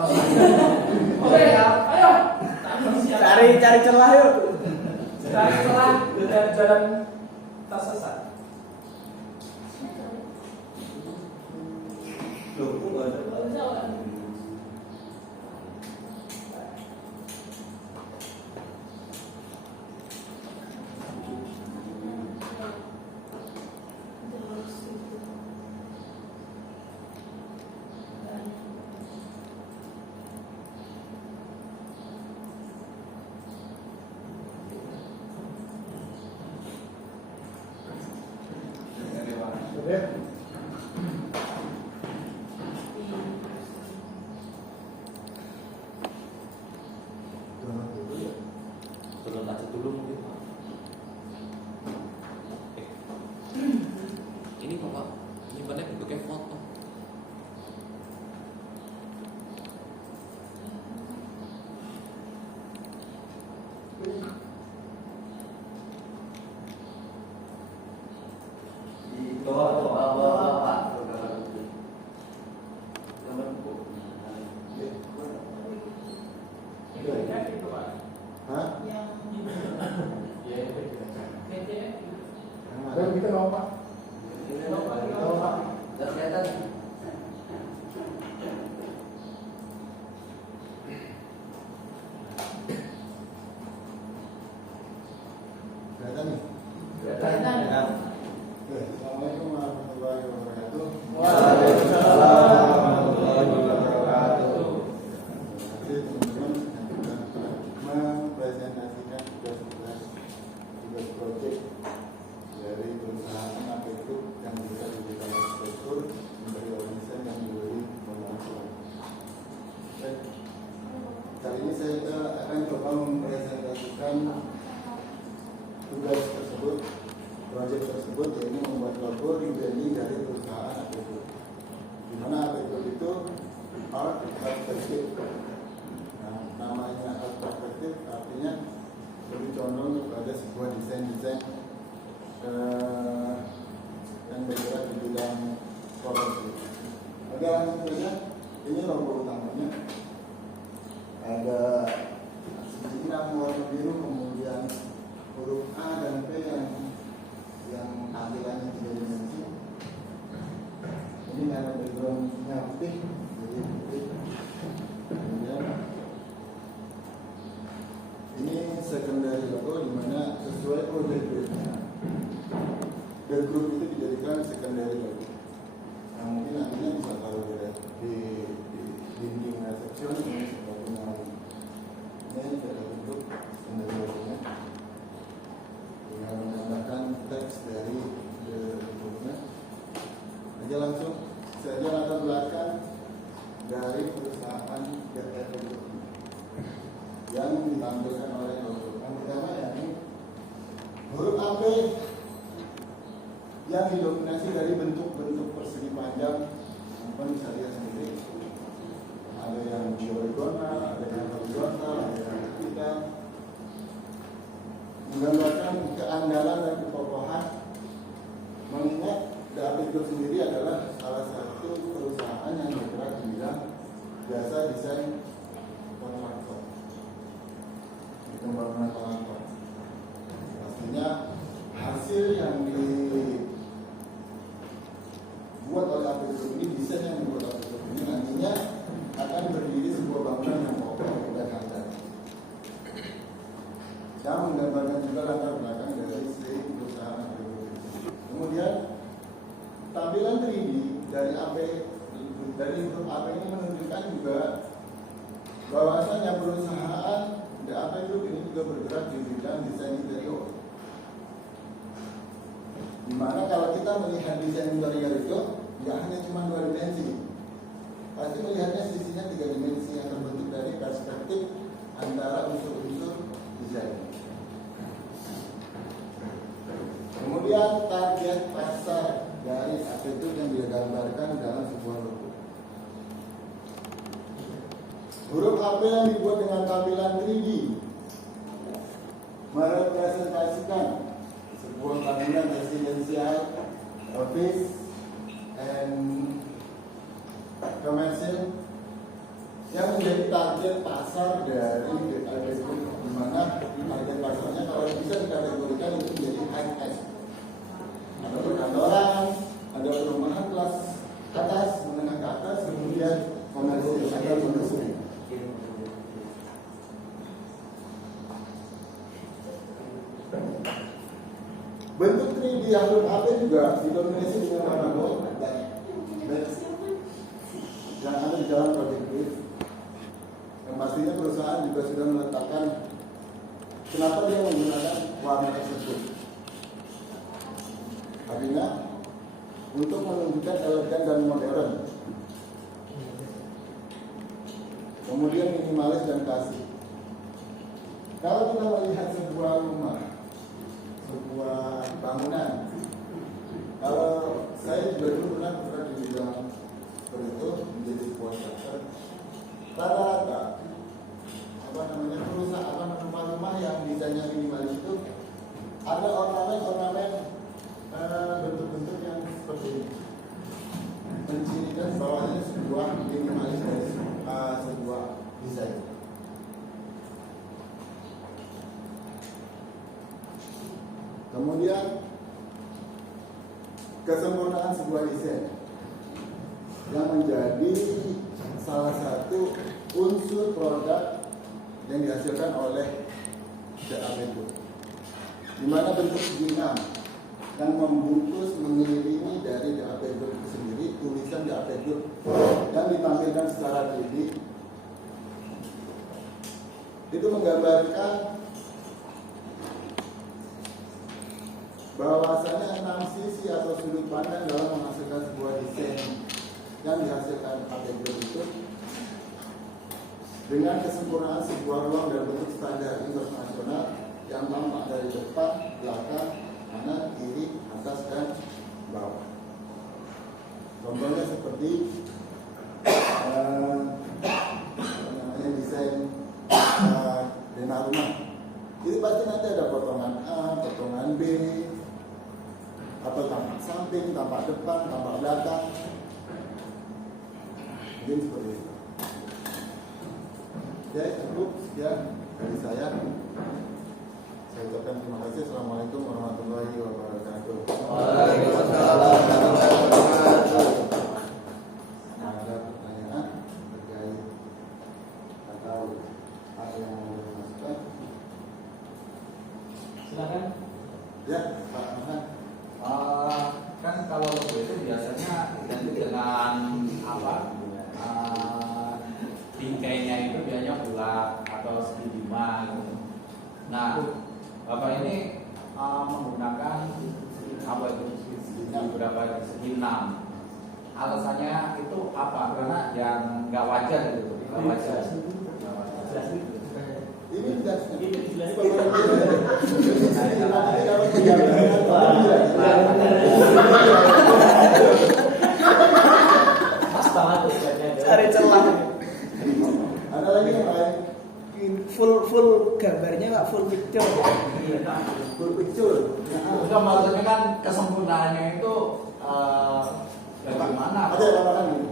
Oke ya, ayo. Cari celah yuk. Cari celah dan jalan tersesat. Loh, kok nggak ada? Turun aja dulu mungkin Pak. Ini Bapak nyimpannya bentuknya foto. Assalamualaikum warahmatullahi wabarakatuh. Waalaikumsalam warahmatullahi wabarakatuh. Terima kasih teman-teman yang sudah mempresentasikan tugas proyek dari perusahaan apa itu yang bisa diberikan struktur dari organisasi yang diberi pembangunan. Kali ini saya akan coba mempresentasikan tugas tersebut, proyek tersebut, yaitu membuat logo rebranding dari perusahaan APETO. Di mana APETO itu art perspective. Nah, namanya art perspective artinya lebih condong kepada sebuah desain-desain yang bergerak di bidang profesi. Oke, langsung saja. Ini logo utamanya. Ada sisi warna biru, kemudian huruf A dan P yang tampilannya 3 dimensi. Ini karena backgroundnya putih, jadi putih. Kemudian ini secondary logo, di mana sesuai project groupnya. The group itu dijadikan secondary logo. Nah, mungkin nantinya bisa taruh di dinding resepsion ini seperti ini. Ini adalah bentuk secondary logo-nya. Dengan menambahkan teks dari bentuknya. Aja langsung saja latar belakang dari perusahaan PT yang ditampilkan oleh logo. Yang pertama yakni huruf AP yang didominasi dari bentuk-bentuk persegi panjang. Teman bisa lihat sendiri. Ada yang diagonal, ada yang horizontal, ada yang vertikal. Menggambarkan keandalan dan kekokohan, mengingat APETO sendiri adalah salah satu perusahaan yang bergerak di bidang jasa desain kontraktor, pembangunan kontraktor. Pastinya hasil yang dibuat oleh APETO ini, desain yang dibuat APETO ini nantinya akan berdiri sebuah bangunan yang kokoh dan handal. Yang menggambarkan juga latar belakang dari si perusahaan APETO. Kemudian tampilan 3D dari huruf AP ini menunjukkan juga bahwasanya perusahaan APETO ini juga bergerak di bidang desain interior. Dimana kalau kita melihat desain interior itu tidak hanya cuma 2 dimensi, pasti melihatnya sisinya 3 dimensi yang terbentuk dari perspektif antara unsur-unsur desain. Kemudian target pasar dari APETO yang digambarkan dalam sebuah logo. Huruf AP yang dibuat dengan tampilan 3D merepresentasikan sebuah bangunan residensial, office, and commercial yang menjadi target pasar dari DAB Group, di mana target pasarnya kalau bisa dikategorikan itu menjadi high end. Ada perkantoran, ada perumahan kelas atas, menengah ke atas, kemudian komersil atau industri. Bentuk 3D Huruf AP juga didominasi dengan warna gold yang ada di dalam project brief. Yang pastinya perusahaan juga sudah meletakkan kenapa dia menggunakan warna tersebut. Artinya untuk menunjukkan elegan dan modern, kemudian minimalis dan klasik. Kalau kita melihat sebuah rumah, sebuah bangunan, kalau saya juga dulu pernah bekerja di bidang seperti itu menjadi sebuah sektor, rata-rata perusahaan rumah-rumah yang desainnya minimalis itu ada ornamen bentuk-bentuk yang seperti ini, mencirikan bahwa sebuah minimalis dari sebuah desain. Kemudian kesempurnaan sebuah desain yang menjadi salah satu unsur produk yang dihasilkan oleh DAB Group, di mana bentuk segi 6 yang membungkus mengelilingi dari DAB Group itu sendiri, tulisan DAB Group yang ditampilkan secara 3D itu menggambarkan bahwasanya 6 sisi atau sudut pandang dalam menghasilkan sebuah desain yang dihasilkan DAB Group itu dengan kesempurnaan sebuah ruang dan bentuk standar internasional yang tampak dari depan, belakang, kanan, kiri, atas, dan bawah. Contohnya seperti desain denah rumah. Jadi pasti nanti ada potongan A, potongan B, atau tampak samping, tampak depan, tampak belakang. Mungkin seperti itu. Oke, cukup sekian dari saya. Saya ucapkan terima kasih. Assalamualaikum warahmatullahi wabarakatuh. Waalaikumsalam warahmatullahi wabarakatuh. Ada pertanyaan terkait atau ada yang mau dimasukkan? Silakan. Ya, Pak Mahan. Kan kalau logo itu biasanya identik dengan apa? Bingkainya itu biasanya bulat atau segi 5 gitu. Nah, Bapak ini menggunakan apa itu berapa segi 6. Alasannya itu apa? Karena yang nggak wajar gitu, nggak wajar. Ini tidak Cari celah. ada lagi yang lain? Full gambarnya Pak, full picture. Full picture. Itu maksudnya kan kesempurnaannya itu bagaimana? Ada tambahan ini.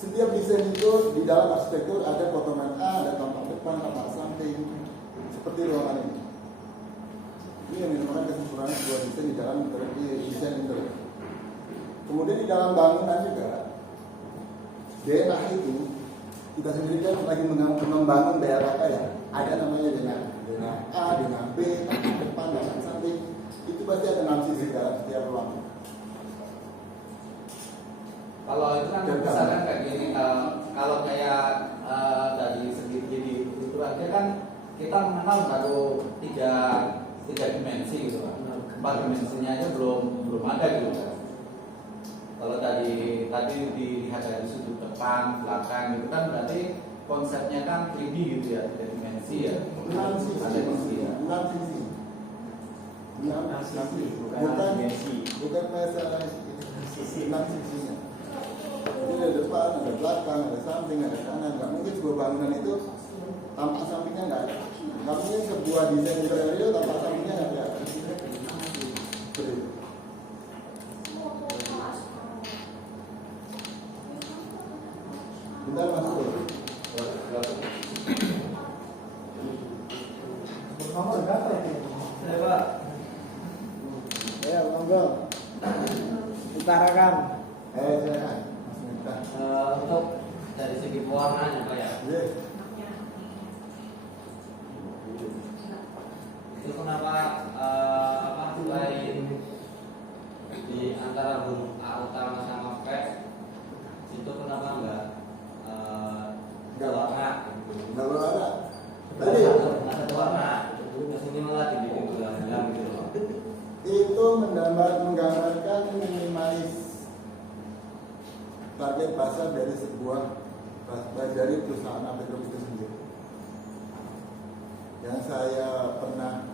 Setiap desain itu di dalam arsitektur ada potongan A, ada tampak depan, tampak samping, seperti ruangan ini. Ini yang dinamakan kesempurnaan sebuah desain di dalam desain interior. Kemudian di dalam bangunan juga, denah itu kita sendiri kan lagi membangun daerah ya. Ada namanya denah A, denah B, tampak depan, tampak samping. Itu pasti ada 6 sisi dalam setiap ruangan. Kalau itu kan misalkan kayak gini, kalau kayak dari segi itu aja kan kita mengenal baru tiga dimensi gitu kan. 4 dimensinya aja belum ada gitu kan. Kalau tadi dilihat dari sudut depan, belakang gitu kan berarti konsepnya kan 3D gitu ya, 3 dimensi ya. 6 sisi. Ada sisi ya. 6 sisi. 6 sisi. Bukan masalah sisi 6 sisinya. Jadi ada depan, ada belakang, ada samping, ada kanan. Nggak mungkin sebuah bangunan itu tampak sampingnya nggak ada. Nggak mungkin sebuah desain interior itu tampak sampingnya nggak ada. Seperti itu. Bentar masuk. silakan. Silakan Mas Miftah. Untuk dari segi pewarnaan Pak ya. Iya. Itu kenapa selain di antara huruf A utama sama P itu kenapa enggak warna? Enggak berwarna. Tadi Tadi nggak satu warna. Terus ini malah dibikin bulan-bulan gitu loh. itu menggambarkan minimalis target pasar dari sebuah dari perusahaan Apetro itu sendiri. Yang saya pernah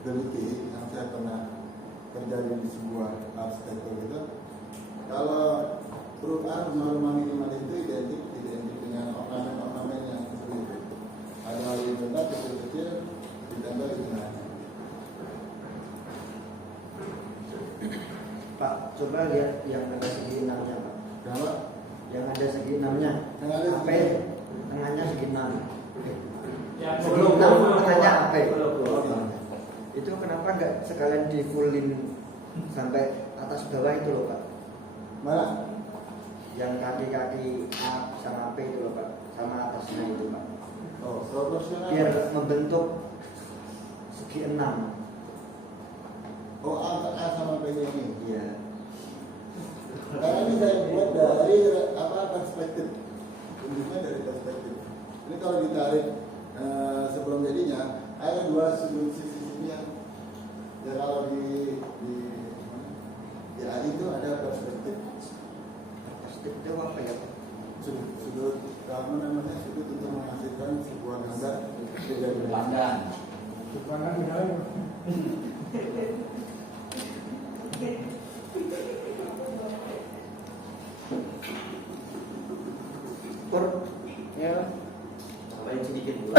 teliti, yang saya pernah kerja di sebuah arsitektur itu, kalau huruf A rumah-rumah minimalis itu identik dengan ornamen-ornamen yang seperti itu. Ada lebar kecil-kecil ditambah di tengahnya. Pak, coba lihat yang ada segi 6-nya, Pak. Kenapa? Yang ada segi 6-nya. Yang ada AP, segi- tengahnya segi 6. Ya, Sebelum 6, tengahnya AP. Belum. Itu kenapa nggak sekalian di fullin sampai atas bawah itu loh, Pak? Mana? Yang kaki-kaki A sama P itu loh, Pak. Sama atasnya itu, Pak. Oh, proporsional. Biar membentuk segi 6. Oh, A sama B ini. Iya. Karena ini saya buat dari perspektif. Bentuknya dari perspektif. Ini kalau ditarik sebelum jadinya, ada dua sudut sisi yang ya kalau di A itu ada perspektif. Perspektif itu apa ya, Pak? Sudut apa namanya, sudut untuk menghasilkan sebuah gambar tiga dimensi. Pandan. Pur, ya. Tambahin sedikit dulu.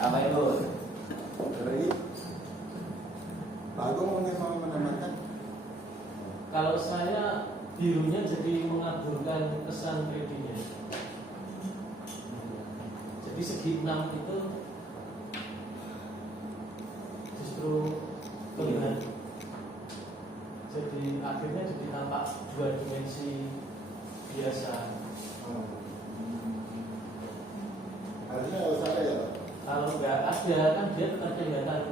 Apa itu? Lagi, Pak Agung mungkin mau menambahkan. kalau saya birunya jadi mengaburkan kesan 3D-nya. Jadi segi 6 itu justru terlihat. Jadi akhirnya jadi tampak dua dimensi biasa. Harusnya harus ada ya, Pak. Kalau nggak ada kan dia tetap kelihatan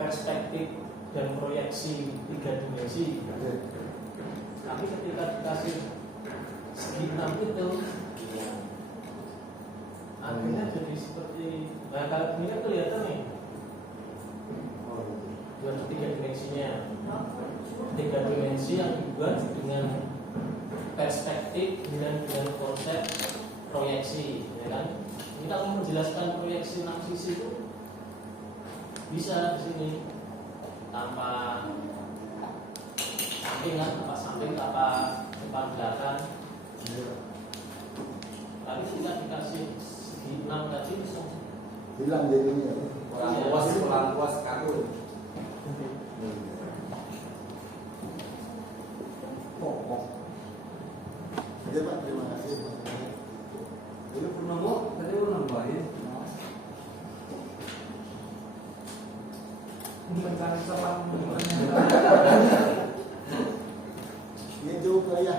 perspektif dan proyeksi 3 dimensi. Tapi ketika dikasih segi 6 itu akhirnya jadi seperti, nah kalau ini kan kelihatan nih dua 3 dimensinya, 3 dimensi yang dibuat dengan perspektif dan dengan konsep proyeksi, ya kan? Ini kalau menjelaskan proyeksi 6 sisi itu bisa di sini tanpa samping kan, tanpa samping, tanpa depan belakang. Tapi kita dikasih segi 6 tadi bisa Hilang jadinya. Kurang puas kaku. Oke Pak, terima kasih. Ini Purnomo, tadi udah nambahin. mencari celah. Ini cukup lah ya.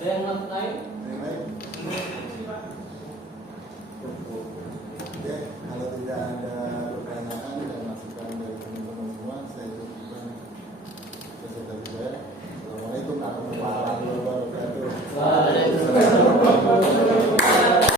Ada yang lain? Yang lain.